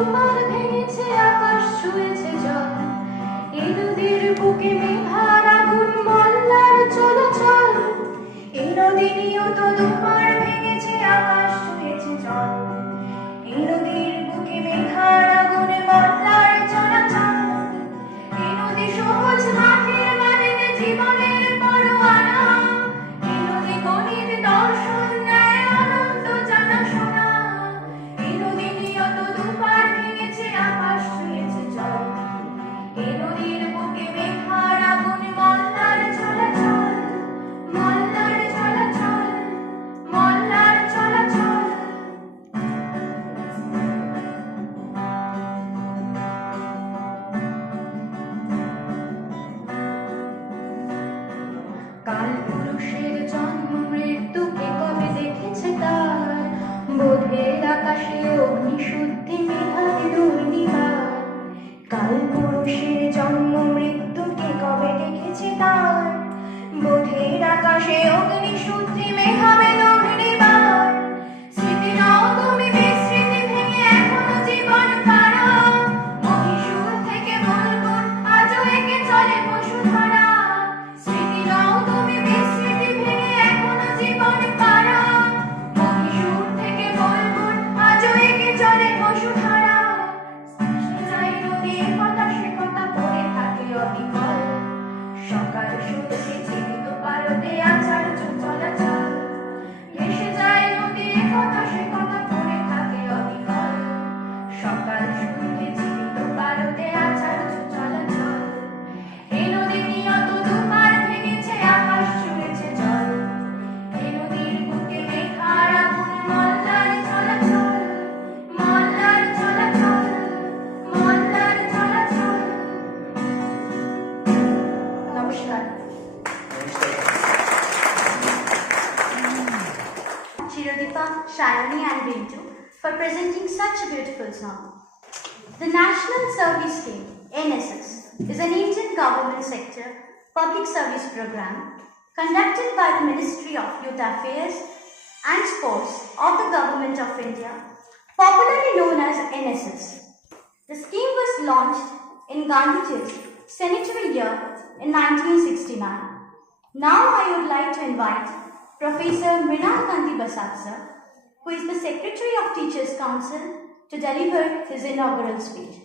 দুপাল ভেঙেছে, আকাশ ছুঁয়েছে জল। এই নদীর বুকে মেঘার আগুন, মল্লার চলাচল। এই নদী নিয়ত দুপাল ভেঙেছে, আকাশ ছুঁয়েছে জল। এই নদীর বুকে মেঘার আগুন, মল্লার চলাচল। এই নদী সহজ মাটির মাটিতে জীবনের পরোয়ানা। এই নদী গণিত দর্শন নেয় অনন্ত জানাশোনা। এই নদী নিয়ত দুপাল ভেঙেছে, আকাশ ছুঁয়েছে জল। এই নদীর বুকে মেঘার আগুন, মল্লার চলাচল। মল্লার চলাচল, মল্লার চলাচল। কাল পুরুষের জন্ম মৃত্যুকে কবে দেখেছে তার, বোধের আকাশে অগ্নিশুদ্ধি মেধাবী দুর্নিবার। কাল পুরুষের জন্ম মৃত্যুকে কবে দেখেছে তার, বোধের আকাশে অগ্নিশুদ্ধি মেধাবী দুর্নিবার। স্মৃতি নাও তুমি বিস্মৃতি ভেঙে এখনো জীবন পারা। মহীশূর থেকে বুলবুল আজও একে চলে বসুধারা। স্মৃতি নাও তুমি বিস্মৃতি ভেঙে এখনো জীবন পারা। মহীশূর থেকে বুলবুল আজও একে চলে বসুধারা। সে যায় নদী কথা সে কথা পড়ে থাকে অবিকল। সকাল সূর্যে জীবিত পারদে আচার চলাচল। ভেসে যায় নদী কথা সে কথা পড়ে থাকে অবিকল। সকাল সূর্যে জীবিত পারদে আচার চলাচল। এই নদী নিয়ত দুপাল ভেঙেছে, আকাশ ছুঁয়েছে জল। এই নদীর বুকে মেঘার আগুন, মল্লার চলাচল। মল্লার চলাচল, মল্লার চলাচল। নমস্কার। Chirodika, Shayoni and Bintu for presenting such a beautiful song. The National Service Scheme, NSS, is an Indian government sector public service program conducted by the Ministry of Youth Affairs and Sports of the Government of India, popularly known as NSS. The scheme was launched in Gandhiji's centenary year in 1969. Now I would like to invite Professor Mrinal Kanti Basad sir, who is the Secretary of Teachers Council, to deliver his inaugural speech.